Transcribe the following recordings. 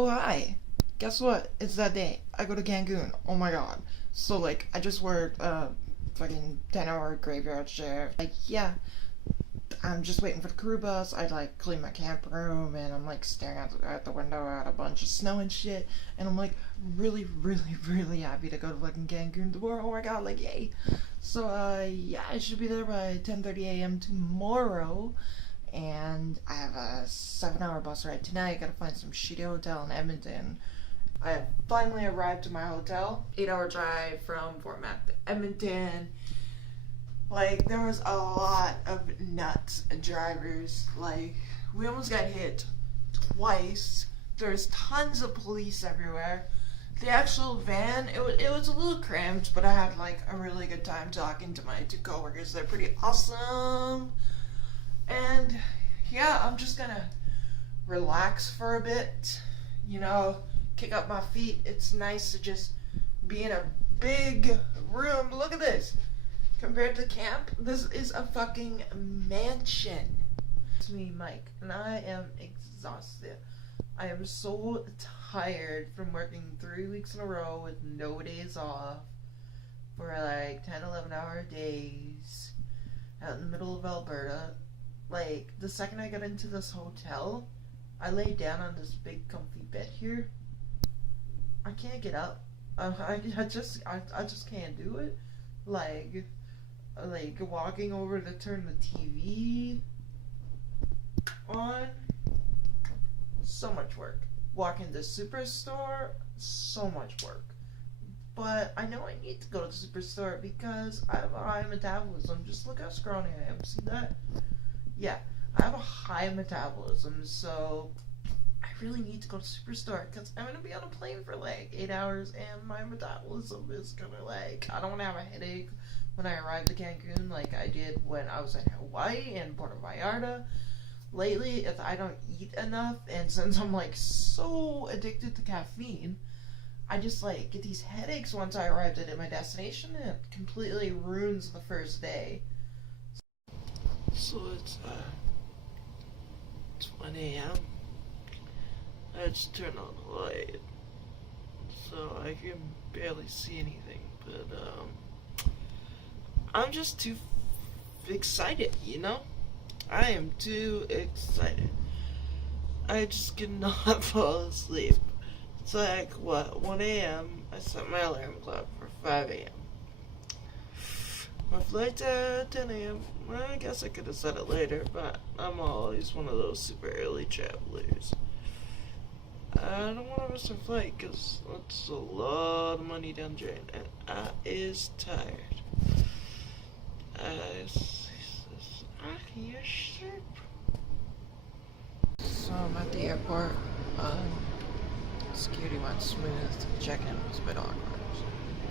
Oh hi, guess what? It's that day. I go to Cancun. Oh my god. So like, I just worked fucking 10-hour graveyard shift. Like, yeah, I'm just waiting for the crew bus. I like clean my camp room, and I'm like staring out the window at a bunch of snow and shit. And I'm like really, really, really happy to go to fucking Cancun tomorrow. Oh my god, like yay! So yeah, I should be there by 10:30 a.m. tomorrow. And I have a 7-hour bus ride tonight. I gotta find some shitty hotel in Edmonton. I have finally arrived at my hotel. 8-hour drive from Fort Mac to Edmonton. Like, there was a lot of nuts drivers. Like, we almost got hit twice. There's tons of police everywhere. The actual van, it was a little cramped, but I had like a really good time talking to my 2 coworkers. They're pretty awesome. And yeah, I'm just gonna relax for a bit, you know, kick up my feet. It's nice to just be in a big room. Look at this. Compared to camp, this is a fucking mansion. It's me, Mike, and I am exhausted. I am so tired from working 3 weeks in a row with no days off for like 10-11 hour days out in the middle of Alberta. Like, the second I got into this hotel, I laid down on this big comfy bed here. I can't get up. I just can't do it. Like walking over to turn the TV on, so much work. Walking to the superstore, so much work. But I know I need to go to the superstore because I have a high metabolism. Just look how scrawny I am. See that? Yeah, I have a high metabolism, so I really need to go to Superstore because I'm gonna be on a plane for like 8 hours, and my metabolism is gonna like, I don't want to have a headache when I arrive to Cancun like I did when I was in Hawaii and Puerto Vallarta. Lately, if I don't eat enough, and since I'm like so addicted to caffeine, I just like get these headaches once I arrived at my destination, and it completely ruins the first day. So it's 1 a.m. I just turned on the light, so I can barely see anything, but I'm just too excited, you know? I am too excited. I just cannot fall asleep. It's like, what, 1 a.m. I set my alarm clock for 5 a.m. My flight's at 10 a.m. Well, I guess I could have said it later, but I'm always one of those super early travelers. I don't want to miss our flight because that's a lot of money down the drain, and I is tired. I hear sheep. So I'm at the airport. Security went smooth. Check-in was a bit awkward.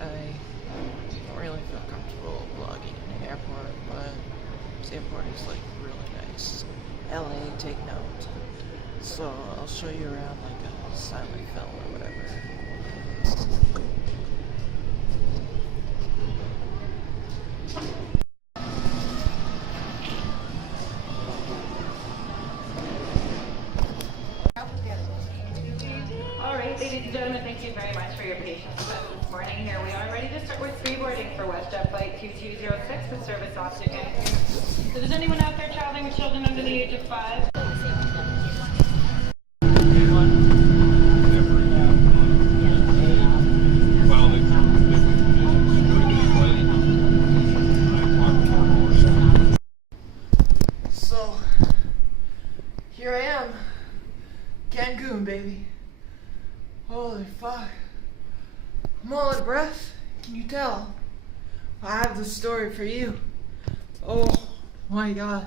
I don't really feel comfortable vlogging in the airport, but this airport is like really nice. LA, take note. So I'll show you around like a silent film or whatever. Alright, ladies and gentlemen, thank you very much for your patience with us this morning. Here we are ready to start with pre-boarding for WestJet Flight 2206, the service off to Cancun. So does anyone out there traveling with children under the age of 5? So, here I am. Cancun, baby. Holy fuck. I'm all out of breath. Can you tell? I have the story for you. Oh my god.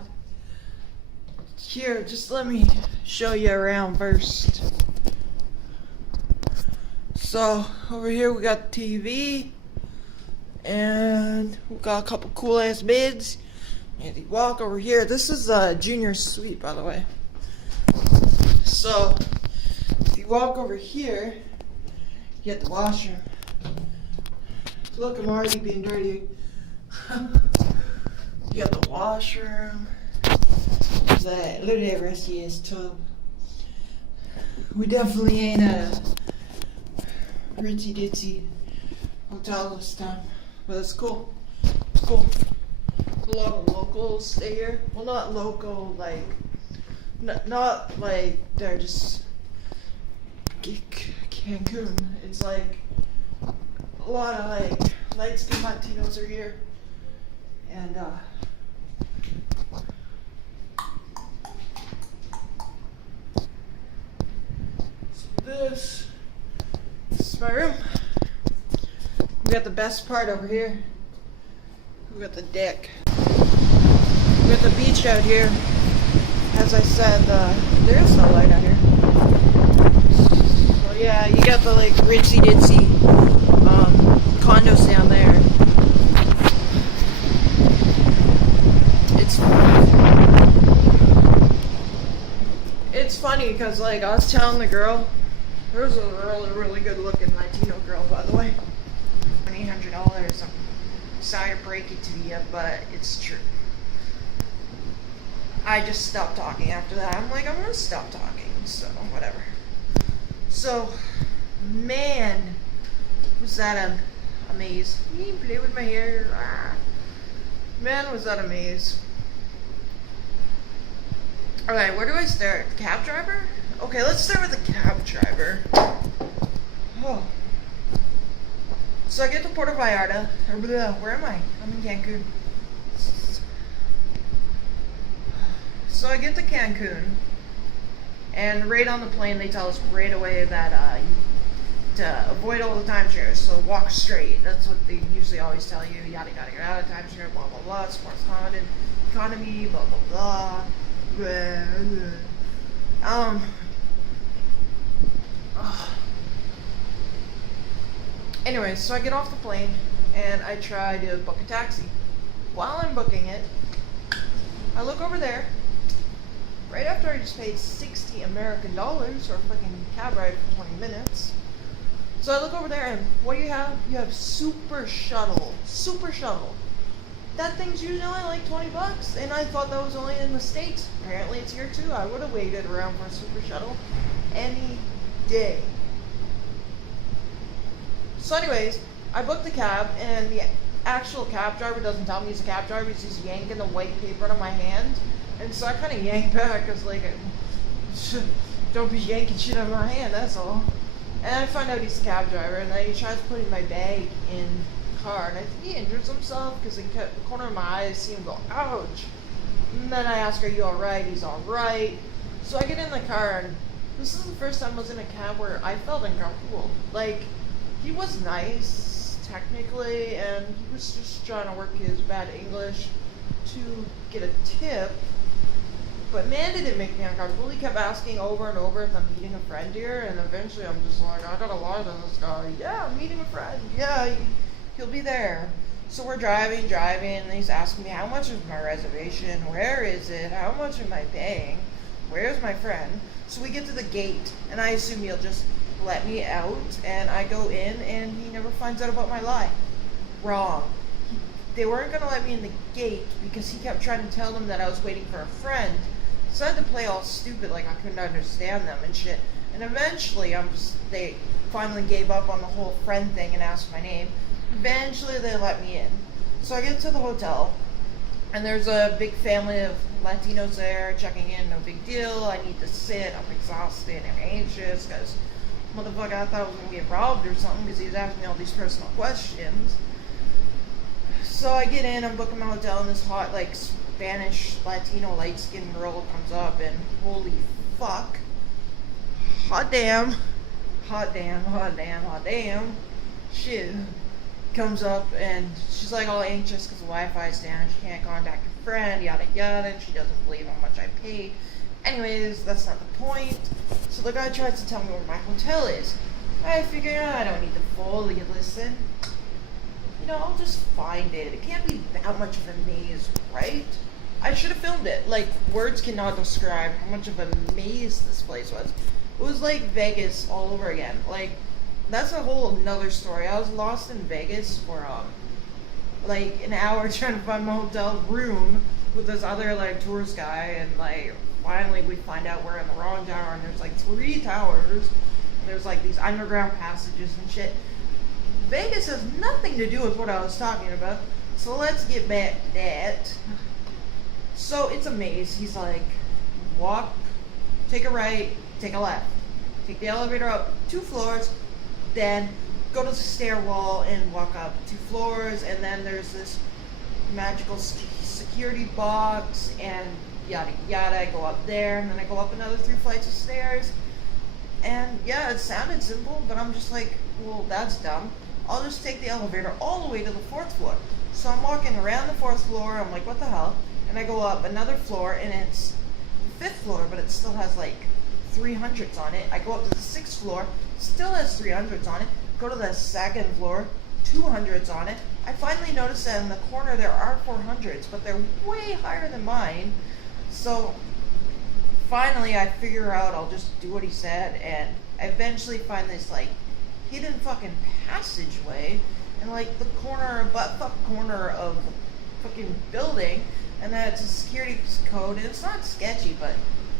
Here, just let me show you around first. So, over here we got the TV. And we got a couple cool ass beds. And you walk over here. This is a junior suite, by the way. So, if you walk over here, you get the washroom. Look, I'm already being dirty. You got the washroom. The literally rusty ass tub. We definitely ain't a ritzy ditzy hotel this time, but it's cool. It's cool. A lot of locals stay here. Well, not local, like, not like they're just Cancun. It's like a lot of like light-skinned Latinos are here, and this is my room. We got the best part over here. We got the deck. We got the beach out here. As I said, there is no light out here. So yeah, you got the like ritzy ditzy condos down there. It's funny because like I was telling the girl, there was a really good looking Latino girl, by the way. $800. I'm sorry to break it to you, but it's true. I just stopped talking after that. I'm like, I'm gonna stop talking, so whatever. So, man, was that a maze. You play with my hair. Ah. Man, was that a maze. Alright, where do I start? The cab driver? Okay, let's start with the cab driver. Oh. So I get to Puerto Vallarta. Where am I? I'm in Cancun. So I get to Cancun, and right on the plane they tell us right away that to avoid all the timeshares, so walk straight. That's what they usually always tell you. Yada yada yada. Timeshare, blah blah blah. Sports economy, blah blah blah. Anyway, so I get off the plane and I try to book a taxi. While I'm booking it, I look over there. Right after I just paid $60 American for a fucking cab ride for 20 minutes. So I look over there and what do you have? You have Super Shuttle. Super Shuttle. That thing's usually only like $20, and I thought that was only in the States. Apparently it's here too. I would have waited around for a Super Shuttle any day. So anyways, I booked the cab, and the actual cab driver doesn't tell me he's a cab driver. He's just yanking the white paper out of my hand. And so I kind of yanked back, because like, don't be yanking shit out of my hand, that's all. And I find out he's a cab driver, and then he tries putting my bag in the car, and I think he injures himself, because in the corner of my eye I see him go, ouch. And then I ask, are you alright? He's alright. So I get in the car, and this is the first time I was in a cab where I felt uncomfortable. Like, he was nice, technically, and he was just trying to work his bad English to get a tip. But man, did it make me uncomfortable. He kept asking over and over if I'm meeting a friend here, and eventually I'm just like, I gotta lie to this guy. Yeah, I'm meeting a friend. Yeah, he'll be there. So we're driving, and he's asking me, how much is my reservation? Where is it? How much am I paying? Where's my friend? So we get to the gate, and I assume he'll just let me out, and I go in, and he never finds out about my lie. Wrong. They weren't gonna let me in the gate because he kept trying to tell them that I was waiting for a friend. So I had to play all stupid, like I couldn't understand them and shit. And eventually, they finally gave up on the whole friend thing and asked my name. Eventually, they let me in. So I get to the hotel, and there's a big family of Latinos there checking in. No big deal. I need to sit. I'm exhausted and anxious because, motherfucker, I thought I was gonna get robbed or something because he was asking me all these personal questions. So I get in, I'm booking my hotel, and this hot, like, Spanish, Latino, light-skinned girl comes up, and holy fuck. Hot damn. Shit. Comes up, and she's, like, all anxious because the Wi-Fi's down, she can't contact her friend, yada yada, and she doesn't believe how much I paid. Anyways, that's not the point. So the guy tries to tell me where my hotel is. I figure I don't need to fully listen. You know, I'll just find it. It can't be that much of a maze, right? I should have filmed it. Like, words cannot describe how much of a maze this place was. It was like Vegas all over again. Like, that's a whole another story. I was lost in Vegas for, like, an hour trying to find my hotel room with this other, like, tourist guy, and, like, finally we find out we're in the wrong tower, and there's like 3 towers, and there's like these underground passages and shit. Vegas has nothing to do with what I was talking about, so let's get back to that. So it's a maze. He's like, walk, take a right, take a left, take the elevator up 2 floors, then go to the stairwell and walk up 2 floors, and then there's this magical security box, and yada yada. I go up there, and then I go up another 3 flights of stairs. And yeah, it sounded simple, but I'm just like, well, that's dumb. I'll just take the elevator all the way to the 4th floor. So I'm walking around the 4th floor, I'm like, what the hell? And I go up another floor, and it's the 5th floor, but it still has like 300s on it. I go up to the 6th floor, still has 300s on it. Go to the 2nd floor, 200s on it. I finally noticed that in the corner there are 400s, but they're way higher than mine. So finally I figure out I'll just do what he said, and I eventually find this like hidden fucking passageway in like the corner, butt-fuck corner of the fucking building, and then it's a security code, and it's not sketchy, but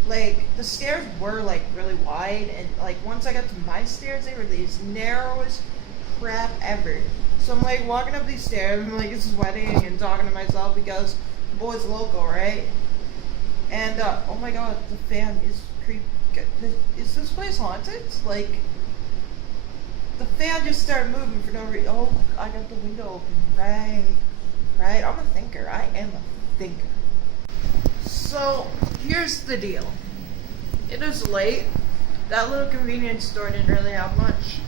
like the stairs were like really wide, and like once I got to my stairs, they were these narrowest crap ever. So I'm like walking up these stairs, and I'm like sweating and talking to myself because the boy's local, right? And oh my god, the fan is creepy. Is this place haunted? Like the fan just started moving for no reason. Oh, I got the window open. Right. I'm a thinker. I am a thinker. So here's the deal. It is late. That little convenience store didn't really have much,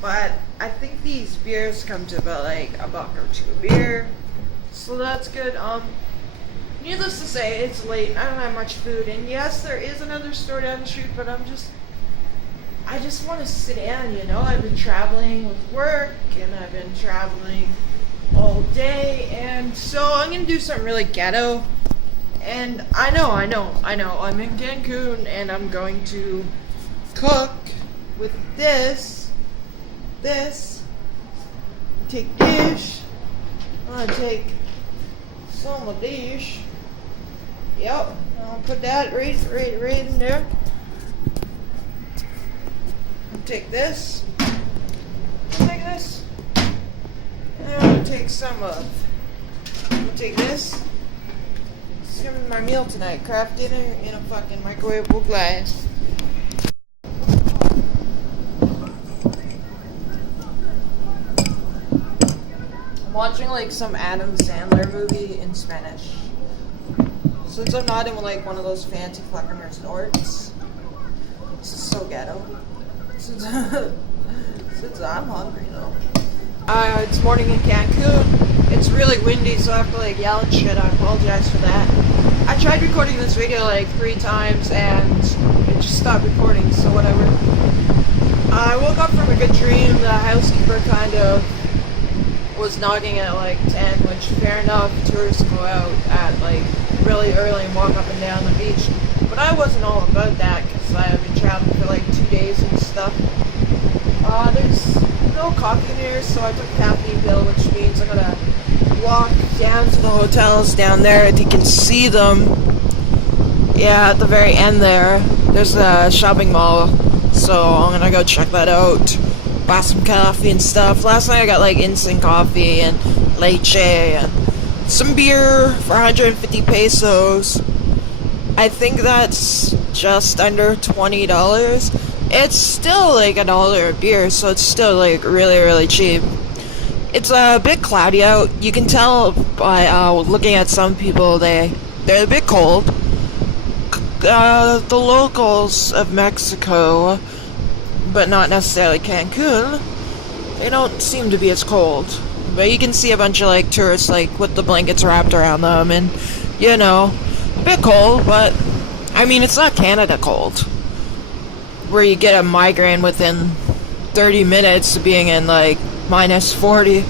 but I think these beers come to about like $1 or $2 a beer, so that's good. Needless to say, it's late. I don't have much food, and yes, there is another store down the street, but I just want to sit down. You know, I've been traveling with work, and I've been traveling all day, and so I'm gonna do something really ghetto. And I know, I'm in Cancun, and I'm going to cook with this, take dish, I'm gonna take some of dish, yep, I'll put that right in there, I'll take this, and I'm gonna take some of, I'm gonna take this. It's gonna be my meal tonight. Craft dinner in a fucking microwavable glass. I'm watching like some Adam Sandler movie in Spanish. Since I'm not in like one of those fancy fucking resorts, this is so ghetto. Since I'm hungry though. It's morning in Cancun. It's really windy, so I have to like yell and shit. I apologize for that. I tried recording this video like 3 times and it just stopped recording, so whatever. I woke up from a good dream. The housekeeper kind of was knocking at like 10, which fair enough, tourists go out at like really early and walk up and down the beach. But I wasn't all about that because I have been traveling for like 2 days and stuff. There's no coffee here, so I took a caffeine pill, which means I'm gonna walk down to the hotels down there. If you can see them, yeah, at the very end there's a shopping mall, so I'm gonna go check that out, buy some coffee and stuff. Last night I got like instant coffee and leche and some beer for 150 pesos. I think that's just under $20. It's still like $1 a beer, so it's still like really, really cheap. It's a bit cloudy out. You can tell by looking at some people, they're a bit cold. The locals of Mexico, but not necessarily Cancun, they don't seem to be as cold. But you can see a bunch of like tourists like with the blankets wrapped around them, and you know, a bit cold, but I mean it's not Canada cold, where you get a migraine within 30 minutes of being in like -40.